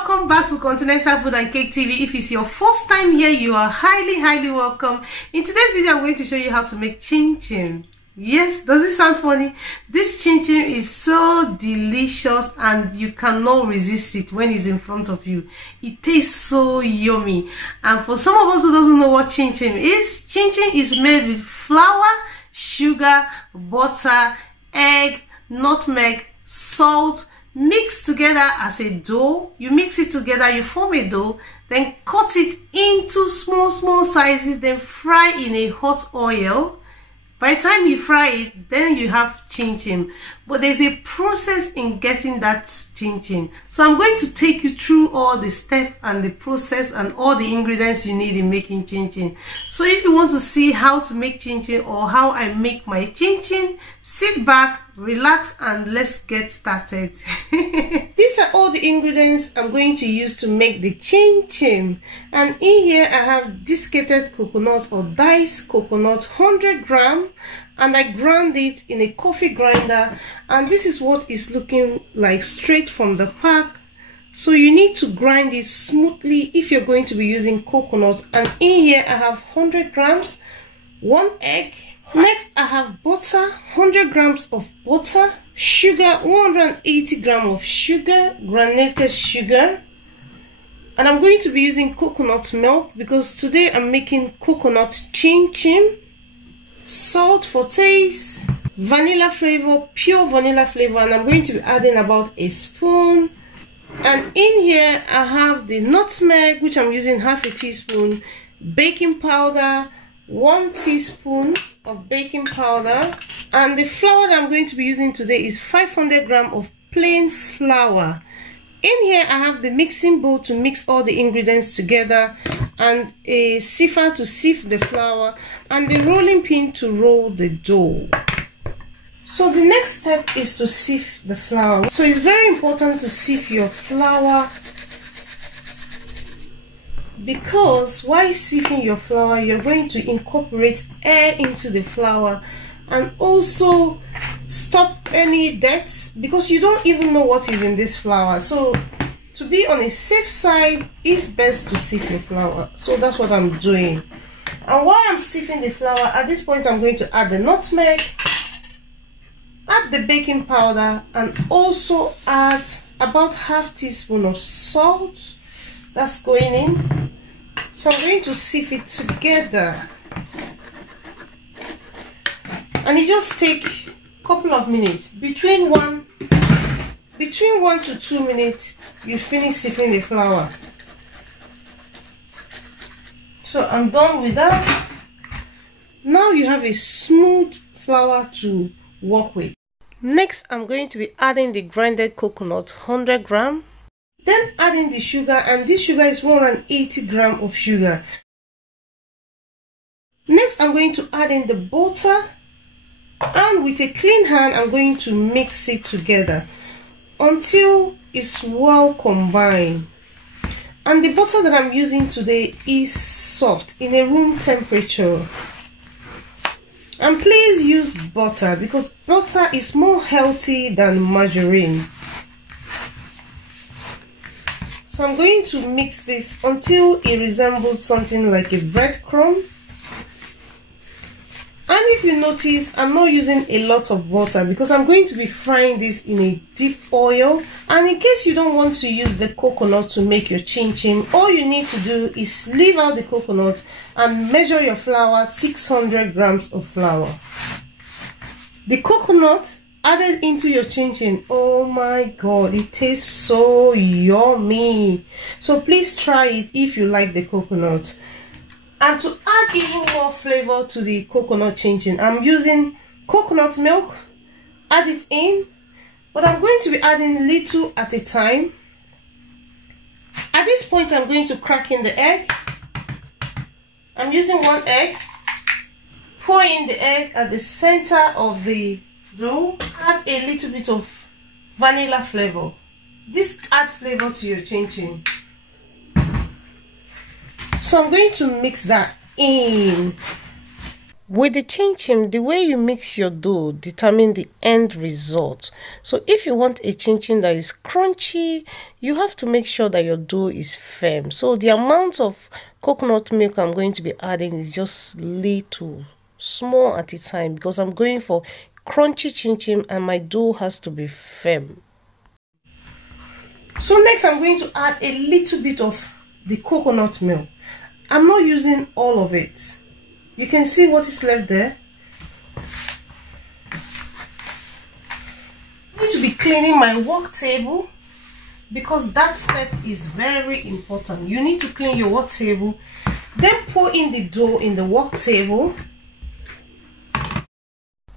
welcome back to Continental Food and Cake TV. If it's your first time here, you are highly welcome. In today's video, I'm going to show you how to make chin chin. Yes, does it sound funny? This chin chin is so delicious and you cannot resist it when it's in front of you. It tastes so yummy. And for some of us who doesn't know what chin chin is made with flour, sugar, butter, egg, nutmeg, salt, mixed together as a dough. You mix it together, you form a dough, then cut it into small sizes, then fry in a hot oil. By the time you fry it, then you have chin chin. But there's a process in getting that chin chin. So I'm going to take you through all the steps and the process and all the ingredients you need in making chin chin. So if you want to see how to make chin chin or how I make my chin chin, sit back, relax, and let's get started. These are all the ingredients I'm going to use to make the chin chin. And in here I have desiccated coconut or diced coconut, 100 grams. And I ground it in a coffee grinder, and this is what is looking like straight from the pack. So you need to grind it smoothly if you're going to be using coconut. And in here I have 100 grams, 1 egg. Next I have butter, 100 grams of butter, sugar, 180 grams of sugar, granulated sugar. And I'm going to be using coconut milk because today I'm making coconut chin chin. Salt for taste, vanilla flavor, pure vanilla flavor, and I'm going to be adding about a spoon. And in here I have the nutmeg, which I'm using half a teaspoon, baking powder, 1 teaspoon of baking powder, and the flour that I'm going to be using today is 500 grams of plain flour. In here I have the mixing bowl to mix all the ingredients together, and a sifter to sift the flour, and the rolling pin to roll the dough. So the next step is to sift the flour. So it's very important to sift your flour, because while sifting your flour you're going to incorporate air into the flour and also stop any dirt, because you don't even know what is in this flour. So to be on a safe side, it's best to sift your flour. So that's what I'm doing. And while I'm sifting the flour, at this point I'm going to add the nutmeg, add the baking powder, and also add about half teaspoon of salt. That's going in. So I'm going to sift it together, and it just takes a couple of minutes. Between 1 to 2 minutes you finish sifting the flour. So I'm done with that. Now you have a smooth flour to work with. Next I'm going to be adding the grinded coconut, 100 grams, then adding the sugar, and this sugar is 180 grams of sugar. Next I'm going to add in the butter, and with a clean hand I'm going to mix it together until it's well combined. And the butter that I'm using today is soft, in a room temperature. And please use butter because butter is more healthy than margarine. So I'm going to mix this until it resembles something like a breadcrumb. And if you notice, I'm not using a lot of butter because I'm going to be frying this in a deep oil. And in case you don't want to use the coconut to make your chin chin, all you need to do is leave out the coconut and measure your flour, 600 grams of flour. The coconut added into your chin chin, oh my god, it tastes so yummy. So please try it if you like the coconut. And to add even more flavor to the coconut chin chin, I'm using coconut milk. Add it in, but I'm going to be adding little at a time. At this point I'm going to crack in the egg. I'm using 1 egg. Pour in the egg at the center of the dough. Add a little bit of vanilla flavor. This adds flavor to your chin chin. So I'm going to mix that in. With the chin chin, the way you mix your dough determines the end result. So if you want a chin chin that is crunchy, you have to make sure that your dough is firm. So the amount of coconut milk I'm going to be adding is just little, small at a time, because I'm going for crunchy chin chin and my dough has to be firm. So next I'm going to add a little bit of the coconut milk. I'm not using all of it. You can see what is left there. I'm going to be cleaning my work table because that step is very important. You need to clean your work table, then pour in the dough in the work table.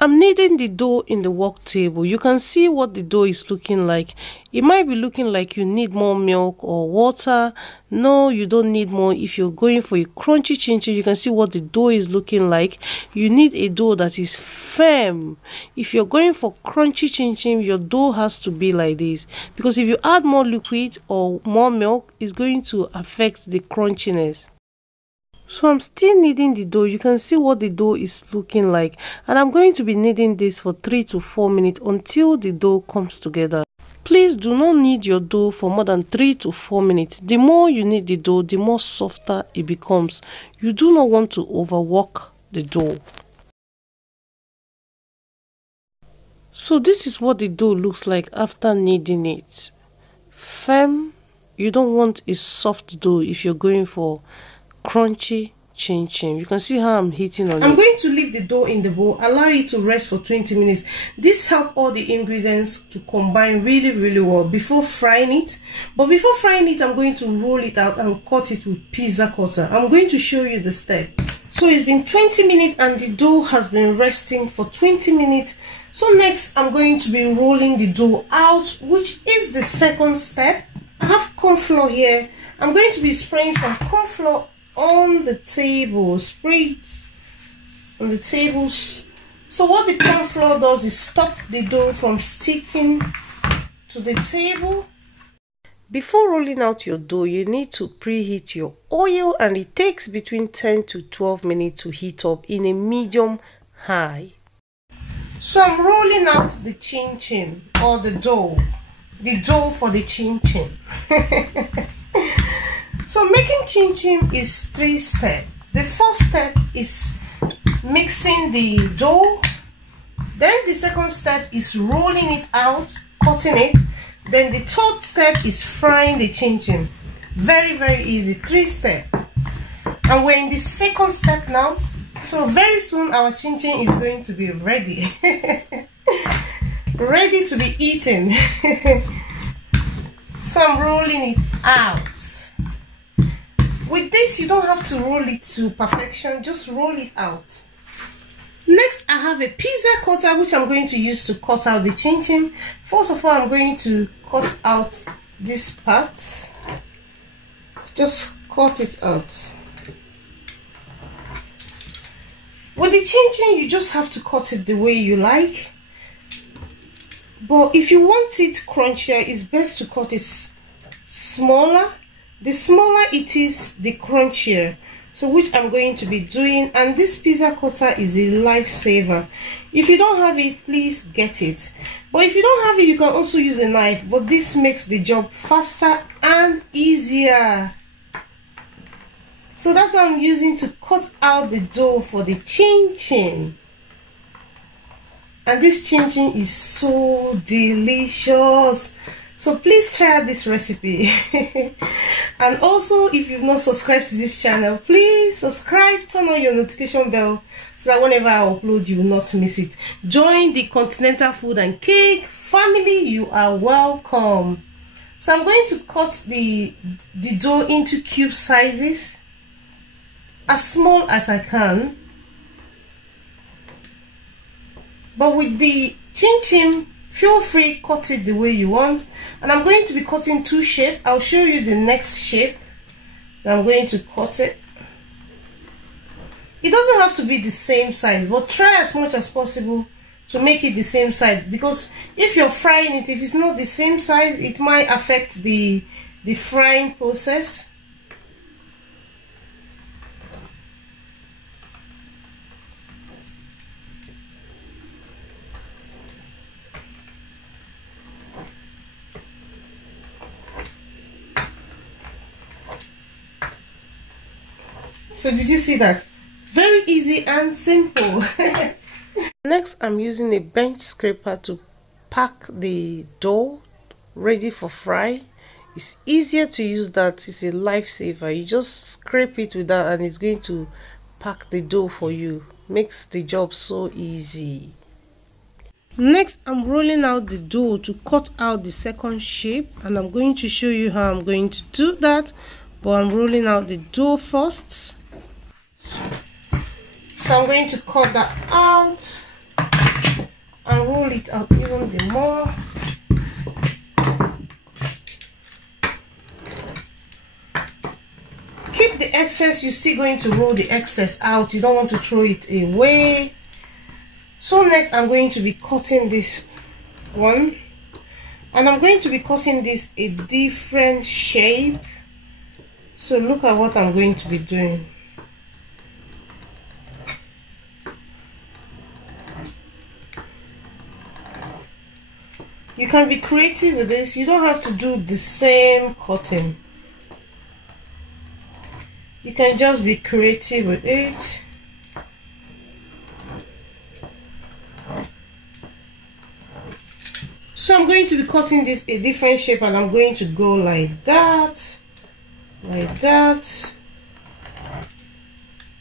I'm kneading the dough in the work table. You can see what the dough is looking like. It might be looking like you need more milk or water. No, you don't need more. If you're going for a crunchy chin chin, you can see what the dough is looking like. You need a dough that is firm. If you're going for crunchy chin chin, your dough has to be like this. Because if you add more liquid or more milk, it's going to affect the crunchiness. So I'm still kneading the dough. You can see what the dough is looking like, and I'm going to be kneading this for 3 to 4 minutes until the dough comes together. Please do not knead your dough for more than 3 to 4 minutes. The more you knead the dough, the more softer it becomes. You do not want to overwork the dough. So this is what the dough looks like after kneading it. Firm. You don't want a soft dough if you're going for crunchy chin chin. You can see how I'm hitting on it. I'm going to leave the dough in the bowl, allow it to rest for 20 minutes. This helps all the ingredients to combine really well before frying it. But before frying it, I'm going to roll it out and cut it with pizza cutter. I'm going to show you the step. So it's been 20 minutes and the dough has been resting for 20 minutes. So next I'm going to be rolling the dough out, which is the second step. I have corn flour here. I'm going to be spraying some corn flour on the table. Spray it on the tables. So what the corn flour does is stop the dough from sticking to the table. Before rolling out your dough, you need to preheat your oil, and it takes between 10 to 12 minutes to heat up in a medium high. So I'm rolling out the chin chin, or the dough for the chin chin. So making chin chin is 3 steps. The first step is mixing the dough. Then the second step is rolling it out, cutting it. Then the third step is frying the chin chin. Very easy. 3 steps. And we're in the second step now. So very soon our chin chin is going to be ready. Ready to be eaten. So I'm rolling it out. With this, you don't have to roll it to perfection, just roll it out. Next, I have a pizza cutter which I'm going to use to cut out the chin chin. First of all, I'm going to cut out this part. Just cut it out. With the chin chin, you just have to cut it the way you like. But if you want it crunchier, it's best to cut it smaller. The smaller it is, the crunchier. So which I'm going to be doing, and this pizza cutter is a lifesaver. If you don't have it, please get it. But if you don't have it, you can also use a knife, but this makes the job faster and easier. So that's what I'm using to cut out the dough for the chin chin. And this chin chin is so delicious. So please try out this recipe. And also, if you've not subscribed to this channel, please subscribe, turn on your notification bell so that whenever I upload, you will not miss it. Join the Continental Food and Cake family. You are welcome. So I'm going to cut the dough into cube sizes, as small as I can. But with the chin chin, feel free, cut it the way you want. And I'm going to be cutting 2 shapes. I'll show you the next shape that I'm going to cut it. It doesn't have to be the same size, but try as much as possible to make it the same size, because if you're frying it, if it's not the same size, it might affect the frying process. So did you see that? Very easy and simple. Next, I'm using a bench scraper to pack the dough ready for fry. It's easier to use that. It's a lifesaver. You just scrape it with that and it's going to pack the dough for you. Makes the job so easy. Next, I'm rolling out the dough to cut out the second shape, and I'm going to show you how I'm going to do that. But I'm rolling out the dough first. So I'm going to cut that out and roll it out even the more. Keep the excess. You're still going to roll the excess out. You don't want to throw it away. So next I'm going to be cutting this one, and I'm going to be cutting this a different shape. So look at what I'm going to be doing. You can be creative with this. You don't have to do the same cutting. You can just be creative with it. So I'm going to be cutting this a different shape, and I'm going to go like that, like that.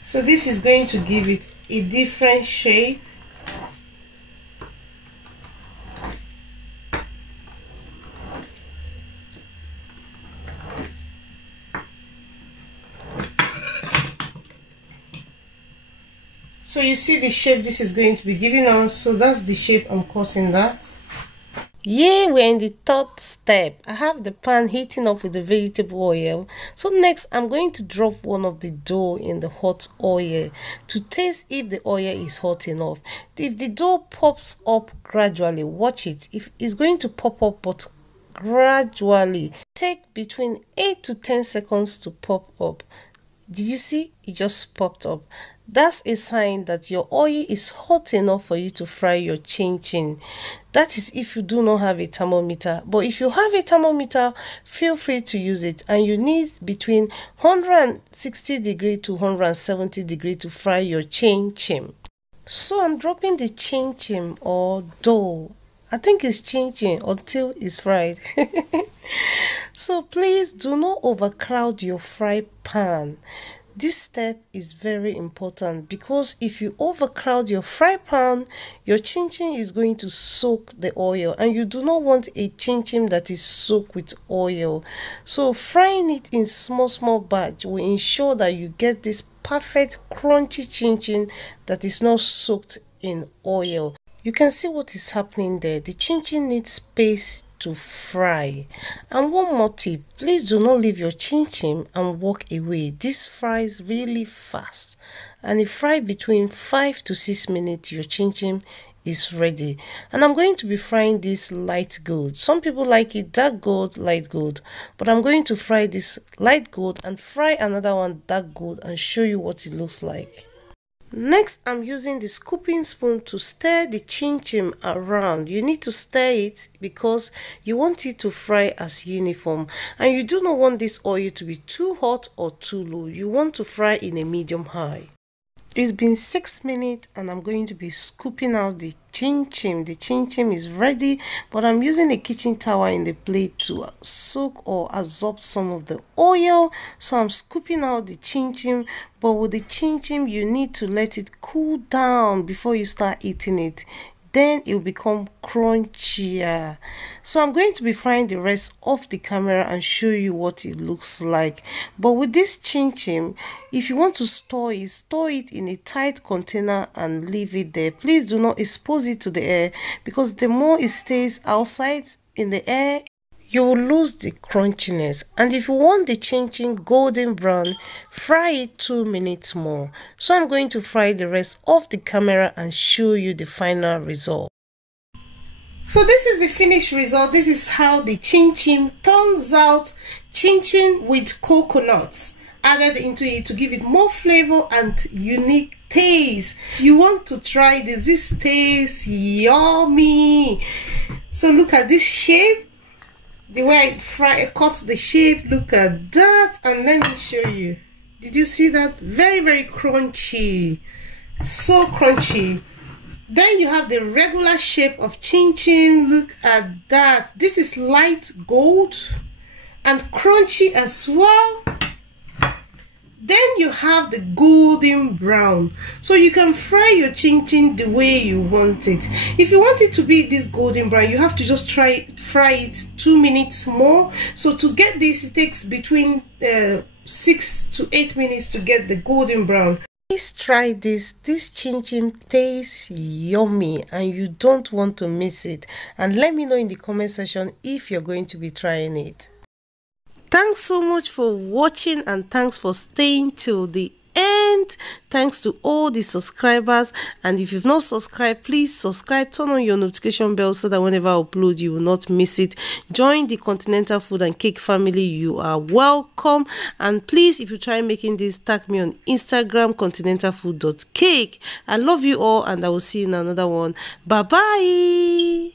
So this is going to give it a different shape. So you see the shape this is going to be giving us. So that's the shape I'm cutting that. Yeah, we're in the third step. I have the pan heating up with the vegetable oil. So next, I'm going to drop one of the dough in the hot oil to taste if the oil is hot enough. If the dough pops up gradually, watch it. If it's going to pop up, but gradually. Take between 8 to 10 seconds to pop up. Did you see? It just popped up. That's a sign that your oil is hot enough for you to fry your chin-chin. That is if you do not have a thermometer. But if you have a thermometer, feel free to use it. And you need between 160 degrees to 170 degrees to fry your chin-chin. So I'm dropping the chin-chin or dough. I think it's chin-chin until it's fried. So please do not overcrowd your fry pan. This step is very important because if you overcrowd your fry pan, your chin-chin is going to soak the oil, and you do not want a chin-chin that is soaked with oil. So frying it in small batch will ensure that you get this perfect crunchy chin-chin that is not soaked in oil. You can see what is happening there. The chin-chin needs space to fry. And one more tip, please do not leave your chin-chin and walk away. This fries really fast, and it fries between 5 to 6 minutes. Your chin-chin is ready. And I'm going to be frying this light gold. Some people like it dark gold, light gold, but I'm going to fry this light gold and fry another one dark gold and show you what it looks like. Next, I'm using the scooping spoon to stir the chin-chin around. You need to stir it because you want it to fry as uniform. And you do not want this oil to be too hot or too low. You want to fry in a medium high. It's been 6 minutes and I'm going to be scooping out the chin-chin. The chin-chin is ready, but I'm using a kitchen towel in the plate to soak or absorb some of the oil. So I'm scooping out the chin-chin, but with the chin-chin you need to let it cool down before you start eating it. Then it will become crunchier. So I'm going to be frying the rest off the camera and show you what it looks like. But with this chin-chin, if you want to store it in a tight container and leave it there. Please do not expose it to the air, because the more it stays outside in the air, you will lose the crunchiness. And if you want the chin-chin golden brown, fry it 2 minutes more. So I'm going to fry the rest off the camera and show you the final result. So this is the finished result. This is how the chin-chin turns out. Chin-chin with coconuts added into it to give it more flavor and unique taste. You want to try this. This tastes yummy. So look at this shape. The way I cut the shape, look at that. And let me show you. Did you see that? Very, very crunchy. So crunchy. Then you have the regular shape of chin chin. Look at that. This is light gold and crunchy as well. Then you have the golden brown. So you can fry your chin chin the way you want it. If you want it to be this golden brown, you have to just fry it 2 minutes more. So to get this, it takes between 6 to 8 minutes to get the golden brown. Please try this. This chin chin tastes yummy and you don't want to miss it. And let me know in the comment section if you're going to be trying it. Thanks so much for watching and thanks for staying till the end. Thanks to all the subscribers, and if you've not subscribed, please subscribe, turn on your notification bell so that whenever I upload you will not miss it. Join the Continental Food and Cake family. You are welcome. And please, if you try making this, tag me on Instagram, continentalfood.cake. I love you all and I will see you in another one. Bye bye.